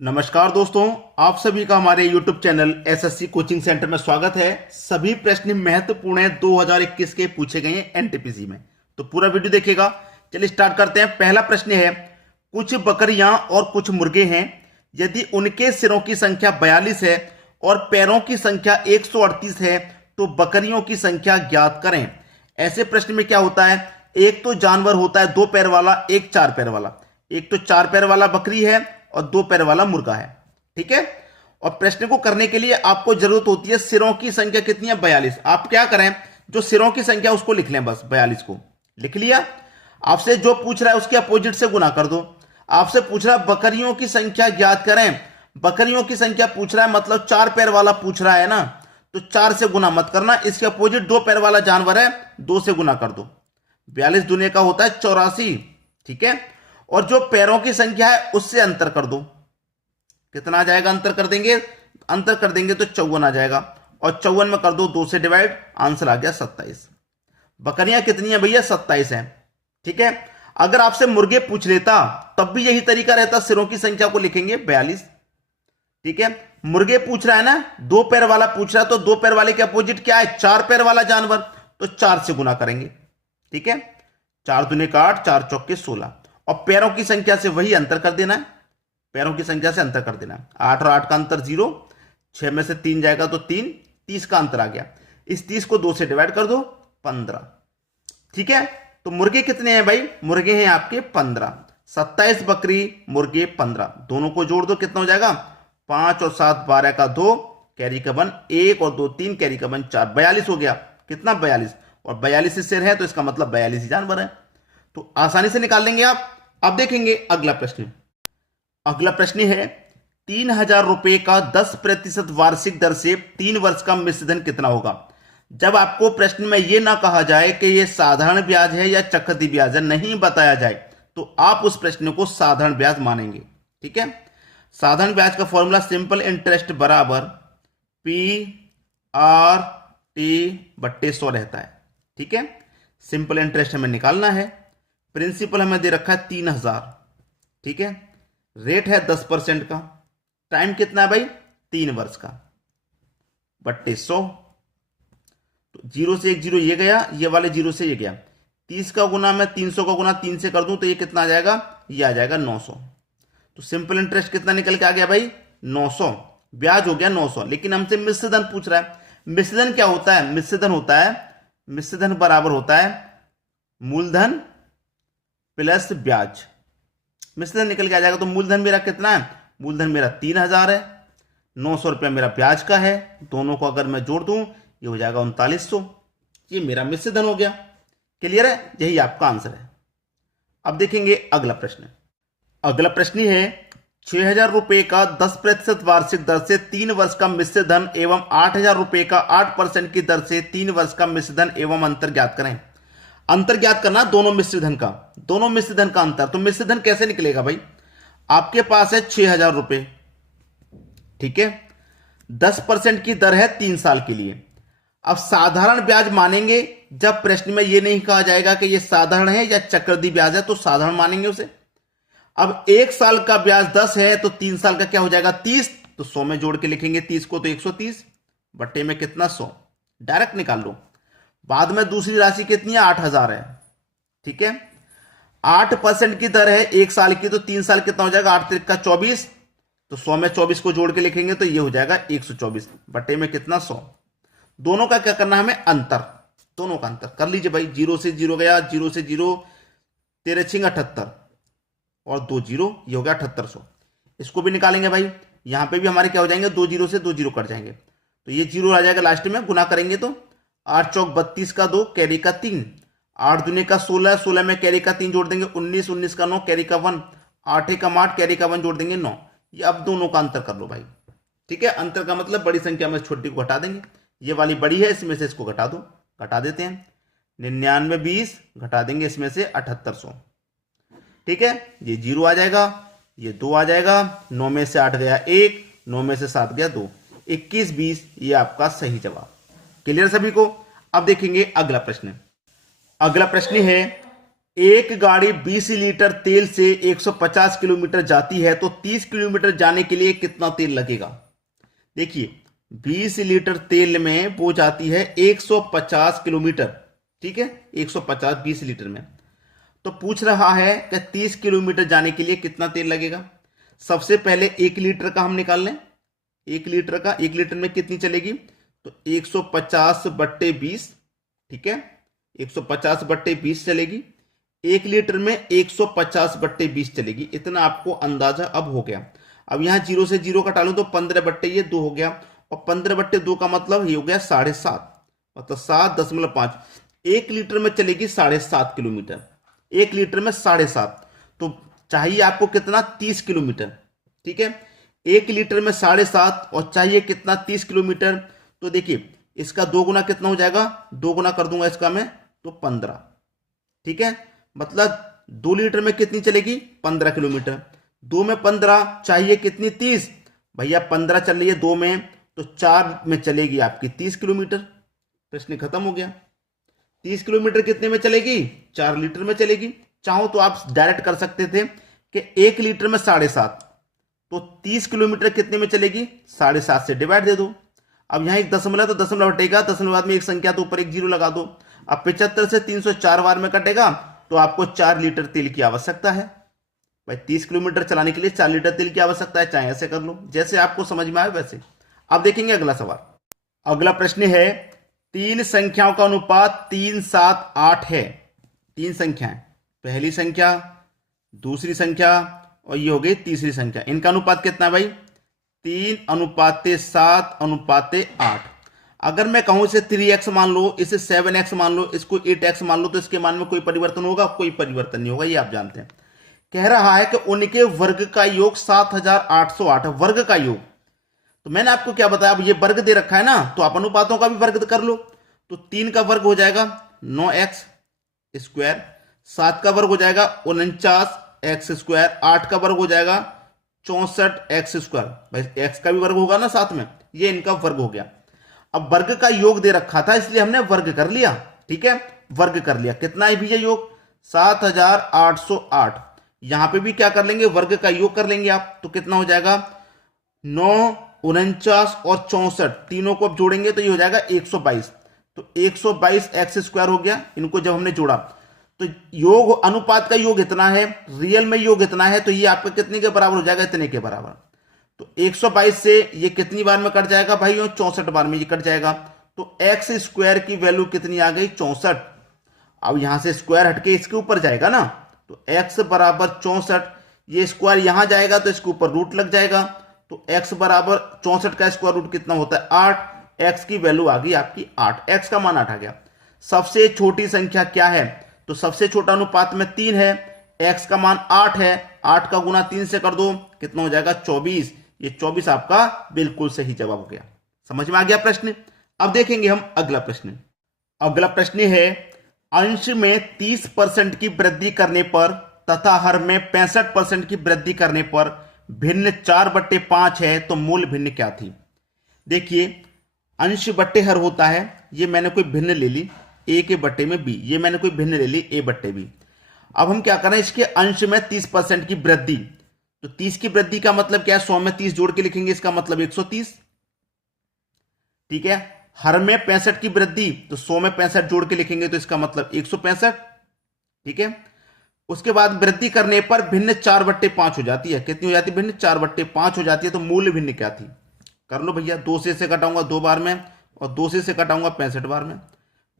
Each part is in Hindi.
नमस्कार दोस्तों, आप सभी का हमारे YouTube channel SSC coaching centre में स्वागत है। सभी प्रश्न महत्वपूर्ण है 2021 के पूछे गए हैं एनटीपीसी में, तो पूरा वीडियो देखिएगा। चलिए स्टार्ट करते हैं। पहला प्रश्न है, कुछ बकरियां और कुछ मुर्गे हैं, यदि उनके सिरों की संख्या 42 है और पैरों की संख्या 138 है तो बकरियों की संख्या ज्ञात करें। ऐसे प्रश्न में क्या होता है, एक तो जानवर होता है 2 पैर वाला, एक 4 पैर वाला। एक तो 4 पैर वाला बकरी है और 2 पैर वाला मुर्गा है, ठीक है। और प्रश्न को करने के लिए आपको जरूरत होती है सिरों की संख्या कितनी है, 42। आप क्या करें, जो सिरों की संख्या उसको लिख लें, बस 42 को लिख लिया। आपसे जो पूछ रहा है उसके अपोजिट से गुना कर दो। आपसे पूछ रहा है बकरियों की संख्या ज्ञात करें, बकरियों की संख्या पूछ रहा है, मतलब 4 पैर वाला पूछ रहा है ना, तो 4 से गुना मत करना। इसके अपोजिट 2 पैर वाला जानवर है, 2 से गुना कर दो। 42 दुनिया का होता है 84, ठीक है। और जो पैरों की संख्या है उससे अंतर कर दो, कितना आ जाएगा, अंतर कर देंगे, अंतर कर देंगे तो 54 आ जाएगा। और 54 में कर दो 2 से डिवाइड, आंसर आ गया 27। बकरियां कितनी है भैया, 27 है, ठीक है। अगर आपसे मुर्गे पूछ लेता तब भी यही तरीका रहता, सिरों की संख्या को लिखेंगे 42, ठीक है। मुर्गे पूछ रहा है ना, 2 पैर वाला पूछ रहा है, तो 2 पैर वाले के अपोजिट क्या है, 4 पैर वाला जानवर, तो 4 से गुना करेंगे, ठीक है। 4 दूने का 8, 4 चौके 16। और पैरों की संख्या से वही अंतर कर देना है, पैरों की संख्या से अंतर कर देना है। 8 और 8 का अंतर 0, 6 में से 3 जाएगा तो 3, 30 का अंतर आ गया। इस 30 को 2 से डिवाइड कर दो, 15, ठीक है। तो मुर्गे कितने हैं भाई, मुर्गे हैं आपके 15। 27 बकरी, मुर्गे 15, दोनों को जोड़ दो, कितना हो जाएगा, 5 और 7 12 का 2, कैरी का 1, 1 और 2 3, कैरी का 1 4, 42 हो गया। कितना, 42। और 42 सिर है तो इसका मतलब 42 ही जानवर है, तो आसानी से निकाल लेंगे आप। अब देखेंगे अगला प्रश्न। अगला प्रश्न है, 3000 रुपए का 10% वार्षिक दर से 3 वर्ष का मिश्रधन कितना होगा। जब आपको प्रश्न में यह ना कहा जाए कि यह साधारण ब्याज है या चक्रवृद्धि ब्याज है, नहीं बताया जाए, तो आप उस प्रश्न को साधारण ब्याज मानेंगे, ठीक है। साधारण ब्याज का फॉर्मूला सिंपल इंटरेस्ट बराबर PRT/100 रहता है, ठीक है। सिंपल इंटरेस्ट हमें निकालना है, प्रिंसिपल हमें दे रखा है 3000, ठीक है। रेट है 10% का, टाइम कितना है भाई, 3 वर्ष का, बट्टे 100। तो 0 से 1 0 ये गया, ये वाले 0 से ये गया। 30 का गुना मैं 300 का गुना 3 से कर दूं तो ये कितना आ जाएगा, ये आ जाएगा 900। तो सिंपल इंटरेस्ट कितना निकल के आ गया भाई, 900। ब्याज हो गया 900, लेकिन हमसे मिश्रधन पूछ रहा है। मिश्रधन क्या होता है, मिश्रधन होता है, मिश्रधन बराबर होता है मूलधन प्लस ब्याज। मिश्रधन निकल के आ जाएगा, तो मूलधन मेरा कितना है, मूलधन मेरा 3000 है, 900 रुपया मेरा ब्याज का है, दोनों को अगर मैं जोड़ दूं ये हो जाएगा 3900। ये मेरा मिश्रधन हो गया। क्लियर है, यही आपका आंसर है। अब देखेंगे अगला प्रश्न। अगला प्रश्न है, 6000 रुपए का 10% वार्षिक दर से 3 वर्ष का मिश्रधन एवं 8000 रुपए का 8% की दर से 3 वर्ष का मिश्रधन एवं अंतर ज्ञात करें। अंतर ज्ञात करना दोनों मिश्रधन का, दोनों मिश्रधन का अंतर। तो मिश्रधन कैसे निकलेगा भाई, आपके पास है 6000 रुपए, ठीक है, 10% की दर है 3 साल के लिए। अब साधारण ब्याज मानेंगे जब प्रश्न में यह नहीं कहा जाएगा कि यह साधारण है या चक्रवृद्धि ब्याज है, तो साधारण मानेंगे उसे। अब 1 साल का ब्याज 10 है तो 3 साल का क्या हो जाएगा 30, तो 100 में जोड़ के लिखेंगे 30 को, तो 130 बट्टे में कितना 100, डायरेक्ट निकाल लो। बाद में दूसरी राशि कितनी है, 8000 है, ठीक है। 8% की दर है 1 साल की, तो 3 साल कितना हो जाएगा, 8 3 का 24, तो 100 में 24 को जोड़ के लिखेंगे तो ये हो जाएगा 124 बट्टे में कितना 100। दोनों का क्या करना है हमें, अंतर, दोनों का अंतर कर लीजिए भाई। 0 से 0 गया, 0 से 0, 13 छिंग 78 और 2 0, ये हो गया 7800। इसको भी निकालेंगे भाई, यहां पे भी हमारे क्या हो जाएंगे, 2 0 से 2 0 कट जाएंगे, तो ये 0 आ जाएगा लास्ट में, गुना करेंगे तो 8 चौक 32 का 2, कैरी का 3, 8 दूने का 16, 16 में कैरी का 3 जोड़ देंगे 19, 19 का 9, कैरी का 1, 8 का 8, कैरी का 1 जोड़ देंगे 9। ये अब दोनों का अंतर कर लो भाई, ठीक है। अंतर का मतलब बड़ी संख्या में छोटी को घटा देंगे, ये वाली बड़ी है इसमें से इसको घटा दो, घटा देते हैं। 99 20 घटा देंगे इसमें से 7800, ठीक है। ये 0 आ जाएगा, ये 2 आ जाएगा, 9 में से 8 गया 1, 9 में से 7 गया 2, 21 20, ये आपका सही जवाब। क्लियर सभी को। अब देखेंगे अगला प्रश्न। अगला प्रश्न है, एक गाड़ी 20 लीटर तेल से 150 किलोमीटर जाती है तो 30 किलोमीटर जाने के लिए कितना तेल लगेगा। देखिए 20 लीटर तेल में वो जाती है 150 किलोमीटर, ठीक है, 150 20 लीटर में। तो पूछ रहा है कि 30 किलोमीटर जाने के लिए कितना तेल लगेगा। सबसे पहले 1 लीटर का हम निकाल लें। 1 लीटर का, 1 लीटर में कितनी चलेगी, तो 150/20, ठीक है, 150/20 चलेगी। 1 लीटर में 150/20 चलेगी। इतना आपको अंदाजा अब हो गया। अब यहां 0 से 0 घटा लो तो 15/2 हो गया, और 15/2 का मतलब ये हो गया 7.5, मतलब 7.5। 1 लीटर में चलेगी 7.5 किलोमीटर, 1 लीटर में 7.5, तो चाहिए आपको कितना, 30 किलोमीटर, ठीक है। 1 लीटर में 7.5 और चाहिए कितना, 30 किलोमीटर। तो देखिए इसका 2 गुना कितना हो जाएगा, 2 गुना कर दूंगा इसका मैं, तो 15, ठीक है। मतलब 2 लीटर में कितनी चलेगी, 15 किलोमीटर। 2 में 15 चाहिए कितनी, 30। भैया 15 चल रही है 2 में, तो 4 में चलेगी आपकी 30 किलोमीटर। प्रश्न खत्म हो गया। 30 किलोमीटर कितने में चलेगी, 4 लीटर में चलेगी। चाहो तो आप डायरेक्ट कर सकते थे कि 1 लीटर में 7.5, तो 30 किलोमीटर कितने में चलेगी, 7.5 से डिवाइड दे दो। अब यहां एक दशमलव, तो दशमलव हटेगा, दशमलव बाद में एक संख्या, तो ऊपर एक 0 लगा दो। अब 75 से 304 बार में कटेगा, तो आपको 4 लीटर तेल की आवश्यकता है। भाई 30 किलोमीटर चलाने के लिए 4 लीटर तेल की आवश्यकता है, चाहे ऐसे कर लो, जैसे आपको समझ में आए वैसे। अब देखेंगे अगला सवाल। अगला प्रश्न है, 3 संख्याओं का अनुपात 3, 7, 8 है। 3 संख्याएं, पहली संख्या, दूसरी संख्या और ये हो गई तीसरी संख्या। इनका अनुपात कितना है भाई, 3:7:8। अगर मैं कहूं इसे 3x मान लो, इसे 7x मान लो, इसको 8x मान लो, तो इसके मान में कोई परिवर्तन होगा, कोई परिवर्तन नहीं होगा, ये आप जानते हैं। कह रहा है कि उनके वर्ग का योग 7808, वर्ग का योग। तो मैंने आपको क्या बताया, अब ये वर्ग दे रखा है ना, तो आप अनुपातों का भी वर्ग कर लो। तो 3 का वर्ग हो जाएगा 9x स्क्वायर, 7 का वर्ग हो जाएगा 49x स्क्वायर, 8 का वर्ग हो जाएगा 64x स्क्वायर। भाई x का भी वर्ग होगा ना साथ में, ये इनका वर्ग हो गया। अब वर्ग का योग दे रखा था इसलिए हमने वर्ग कर लिया, ठीक है, वर्ग कर लिया। कितना है भैया योग, 7808। यहां पे भी क्या कर लेंगे, वर्ग का योग कर लेंगे आप, तो कितना हो जाएगा, 9, 49 और 64, तीनों को अब जोड़ेंगे तो ये हो जाएगा 122। तो 122x स्क्वायर हो गया। इनको जब हमने जोड़ा तो योग, अनुपात का योग इतना है, रियल में योग इतना है, तो ये आपका कितने के बराबर हो जाएगा, इतने के बराबर। तो 122 से ये कितनी बार में कट जाएगा भाई, 64 बार में ये कट जाएगा। तो एक्स स्क्वायर की वैल्यू कितनी आ गई, 64। अब यहां से स्क्वायर हटके इसके ऊपर जाएगा ना, तो x बराबर 64, ये स्क्वायर यहां जाएगा तो इसके ऊपर रूट लग जाएगा। तो x बराबर 64 का स्क्वायर रूट कितना होता है, 8। x की वैल्यू आ गई आपकी 8, x का मान 8 आ गया। सबसे छोटी संख्या क्या है, तो सबसे छोटा अनुपात में 3 है, x का मान 8 है, 8 का गुना 3 से कर दो, कितना हो जाएगा 24। ये 24 आपका बिल्कुल सही जवाब हो गया। समझ में आ गया प्रश्न। अब देखेंगे हम अगला प्रश्न। अगला प्रश्न है, अंश में 30% की वृद्धि करने पर तथा हर में 65% की वृद्धि करने पर भिन्न 4/5 है, तो मूल भिन्न क्या थी। देखिए अंश बट्टे हर होता है, ये मैंने कोई भिन्न ले ली a के बट्टे में b, ये मैंने कोई भिन्न ले ली a बट्टे b। अब हम क्या करें, इसके अंश में 30% की वृद्धि, तो 30 की वृद्धि का मतलब क्या है, 100 में 30 जोड़ के लिखेंगे, इसका मतलब 130, ठीक है। हर में 65 की वृद्धि, तो 100 में 65 जोड़ के लिखेंगे, तो इसका मतलब 165, ठीक है। उसके बाद वृद्धि करने पर भिन्न 4/5 हो जाती है, कितनी हो जाती है, भिन्न 4/5 हो जाती है। तो मूल भिन्न क्या थी, कर लो भैया। 2 से कटाऊंगा 2 बार में, और 2 से कटाऊंगा 65 बार में,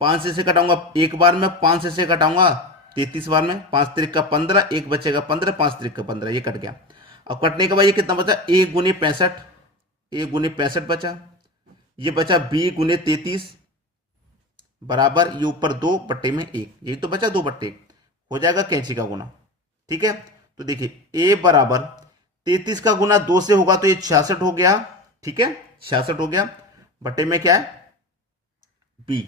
5 से कटाऊंगा 1 बार में, 5 से कटाऊंगा 33 बार में, 5 त्रिक का 15, 1 बचेगा 15, 5 त्रिक का 15, ये कट गया। अब कटने के बाद ये कितना बचा, a गुने 65, a गुने 65 बचा, ये बचा b गुने 33 बराबर ये ऊपर 2/1, यही तो बचा 2/1, हो जाएगा कैंची का गुना, ठीक है। तो देखिए a बराबर 33 का गुना 2 से होगा तो ये 66 हो गया, ठीक है, 66 हो गया, बट्टे में क्या है b।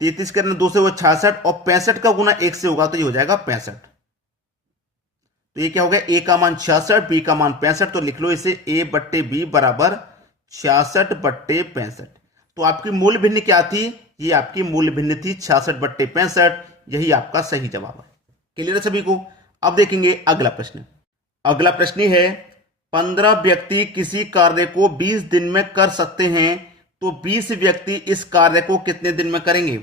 33 करना 2 से वो 66, और 65 का गुना 1 से होगा तो ये हो जाएगा 65। तो ये क्या हो गया, a का मान 66, b का मान 65, तो लिख लो इसे a/b बराबर 66/65। तो आपकी मूल भिन्न क्या थी, ये आपकी मूल भिन्न थी 66/65, यही आपका सही जवाब है। क्लियर है सभी को? अब देखेंगे अगला प्रश्न। अगला प्रश्न है 15 व्यक्ति किसी कार्य को 20 दिन में कर सकते हैं, तो 20 व्यक्ति इस कार्य को कितने दिन में करेंगे?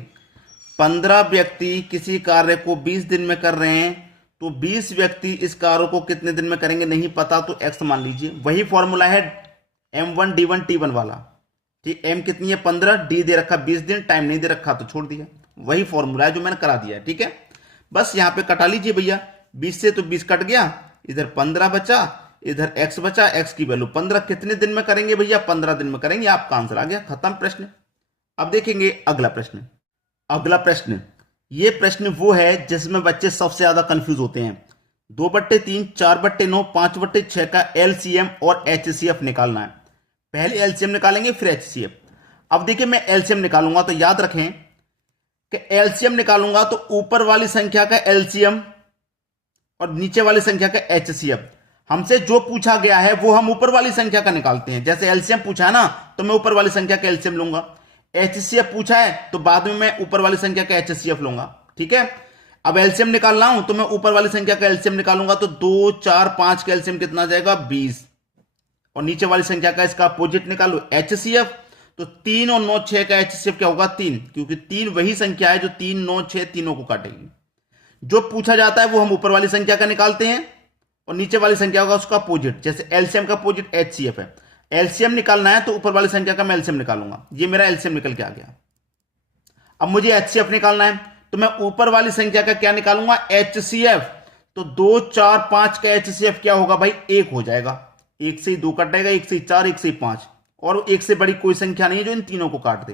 15 व्यक्ति किसी कार्य को 20 दिन में कर रहे हैं, तो 20 व्यक्ति इस कार्य को कितने दिन में करेंगे? नहीं पता तो x मान लीजिए। वही फॉर्मूला है m1 d1 t1 वाला। ठीक, m कितनी है 15, d दे रखा 20 दिन, टाइम नहीं दे रखा तो छोड़ दिया। वही फॉर्मूला है जो मैंने करा दिया है। ठीक है, बस यहां पे कटा लीजिए भैया। 20 से तो 20 कट गया, इधर 15 बचा, इधर x बचा। x की वैल्यू 15 कितने दिन में करेंगे भैया? 15 दिन में करेंगे। आपका आंसर आ गया, खत्म प्रश्न। अब देखेंगे अगला प्रश्न। अगला प्रश्न, ये प्रश्न वो है जिसमें बच्चे सबसे ज्यादा कंफ्यूज होते हैं। 2/3, 4/9, 5/6 का एलसीएम और एचसीएफ निकालना है। पहले एलसीएम निकालेंगे फिर एचसीएफ। अब देखिए मैं एलसीएम निकालूंगा तो याद रखें कि एलसीएम निकालूंगा तो ऊपर वाली संख्या का एलसीएम और नीचे वाली संख्या का एचसीएफ। हमसे जो पूछा गया है वो हम ऊपर वाली संख्या का निकालते हैं। जैसे एलसीएम पूछा है ना, तो मैं ऊपर वाली संख्या का एलसीएम लूंगा। एचसीएफ पूछा है तो बाद में मैं ऊपर वाली संख्या का एचसीएफ लूंगा। ठीक है, अब एलसीएम निकालना हूं तो मैं ऊपर वाली संख्या का एलसीएम निकालूंगा तो 2, 4, 5 का एलसीएम कितना आ जाएगा? 20। और नीचे वाली संख्या का इसका अपोजिट निकालो एचसीएफ, तो 3 और 9, 6 का एचसीएफ क्या होगा? 3, क्योंकि 3 वही संख्या है जो 3, 9, 6 तीनों को काटेगी। जो पूछा जाता है वो हम ऊपर वाली संख्या का निकालते हैं और नीचे वाली संख्या होगा उसका अपोजिट। जैसे एलसीएम का अपोजिट एचसीएफ है, एलसीएम निकालना है तो ऊपर वाली संख्या का मैं एलसीएम निकालूंगा। ये मेरा एलसीएम निकल के आ गया। अब मुझे एचसीएफ निकालना है तो मैं ऊपर वाली संख्या का क्या निकालूंगा? एचसीएफ। तो 2, 4, 5 का एचसीएफ क्या होगा भाई? 1 हो जाएगा। 1 से 2 कटेगा, 1 से 4, 1 से 5, और 1 से बड़ी कोई संख्या नहीं है जो इन तीनों को काट दे।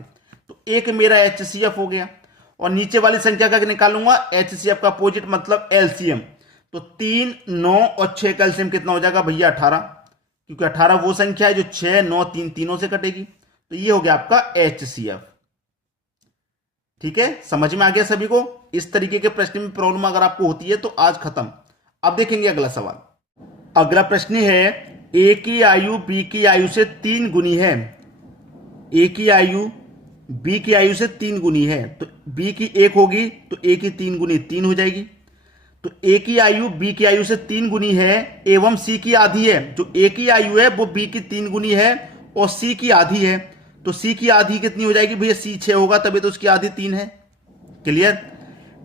तो 1 मेरा एचसीएफ हो गया। और नीचे वाली संख्या का निकालूंगा एचसीएफ का अपोजिट मतलब एलसीएम। तो 3, 9 और 6 का एलसीएम कितना हो जाएगा भैया? 18, क्योंकि 18 वो संख्या है जो 6, 9, 3 तीनों से कटेगी। तो ये हो गया आपका एचसीएफ। ठीक है, समझ में आ गया सभी को? इस तरीके के प्रश्न में प्रॉब्लम अगर आपको होती है तो आज खत्म। अब देखेंगे अगला सवाल। अगला प्रश्न है ए की आयु बी की आयु से 3 गुनी है। ए की आयु बी की आयु से 3 गुनी है, तो बी की 1 होगी तो ए की 3 गुनी 3 हो जाएगी। तो ए की आयु बी की आयु से 3 गुनी है एवं सी की आधी है। जो ए की आयु है वो बी की 3 गुनी है और सी की आधी है। तो सी की आधी कितनी हो जाएगी भैया? सी 6 होगा तभी तो उसकी आधी 3 है। क्लियर?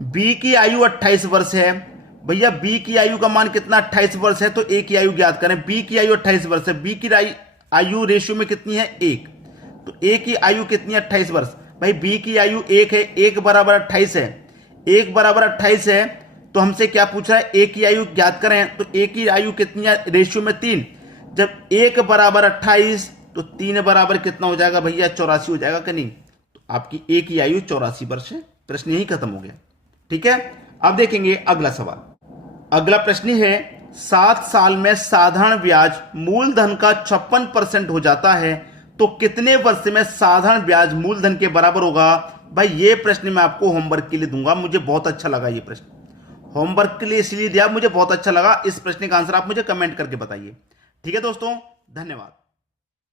बी की आयु 28 वर्ष है। भैया बी की आयु का मान कितना? 28 वर्ष है। तो ए की आयु ज्ञात करें। बी की आयु 28 वर्ष है, बी की आयु रेशियो में कितनी है? 1। तो ए की आयु कितनी है? 28 वर्ष। भाई बी की आयु 1 है, 1 बराबर 28 है। 1 बराबर 28 है तो हमसे क्या पूछ रहा है? ए की आयु ज्ञात करें। तो ए की आयु कितनी है? रेशियो में 3। जब 1 बराबर 28 तो 3 बराबर कितना हो जाएगा भैया? 84 हो जाएगा कि नहीं? तो आपकी ए की आयु 84 वर्ष है। प्रश्न यही खत्म हो गया। ठीक है, अब देखेंगे अगला सवाल। अगला प्रश्न है 7 साल में साधारण ब्याज मूलधन का 56% हो जाता है, तो कितने वर्ष में साधारण ब्याज मूलधन के बराबर होगा? भाई ये प्रश्न मैं आपको होमवर्क के लिए दूंगा। मुझे बहुत अच्छा लगा ये प्रश्न, होमवर्क के लिए इसलिए दिया, मुझे बहुत अच्छा लगा। इस प्रश्न का आंसर आप मुझे कमेंट करके बताइए। ठीक है दोस्तों, धन्यवाद।